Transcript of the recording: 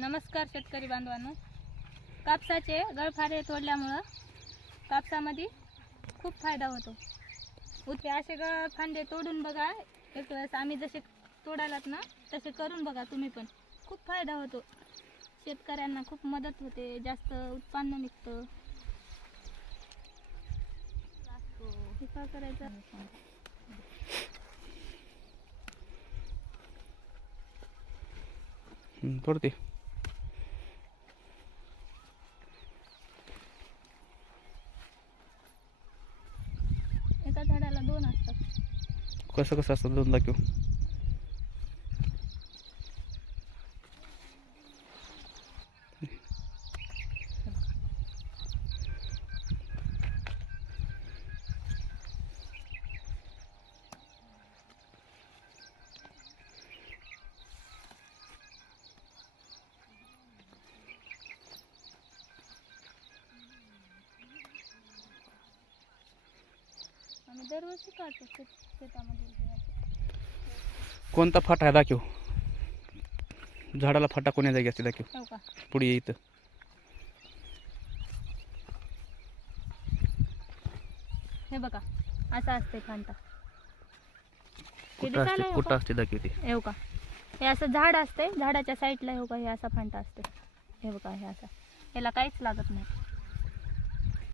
नमस्कार शेतकरी बांधवांनो. कापसाचे गळफारे तोडल्यामुळं कापसामध्ये खूप फायदा होतो. उते असे गळफांदे तोडून बघा. एक वेळेस आम्ही जसे तोडालात ना तसे करून बघा तुम्ही पण. खूप फायदा होतो. शेतकऱ्यांना खूप मदत होते. जास्त उत्पन्न निघतं. हे काय करायचं? हं, तोडते एका झाडाला दोन असतात. कसं कसं असतं दोन दाखव दरवर्षी काढतो शेत शेतामध्ये. कोणता फाटा आहे? दाखव. झाडाला फाटा कोण्या जागी असते? दाखव. हो का? पुढे ये इथं. हे बघा असं असते फांटा कुठं असते? कुठं का? असते? दाखव ते. हे का? हे असं झाड असते झाडाच्या साईडला हे का? हे असा फांटा असते हे बघा हे असा. याला काहीच लागत नाही.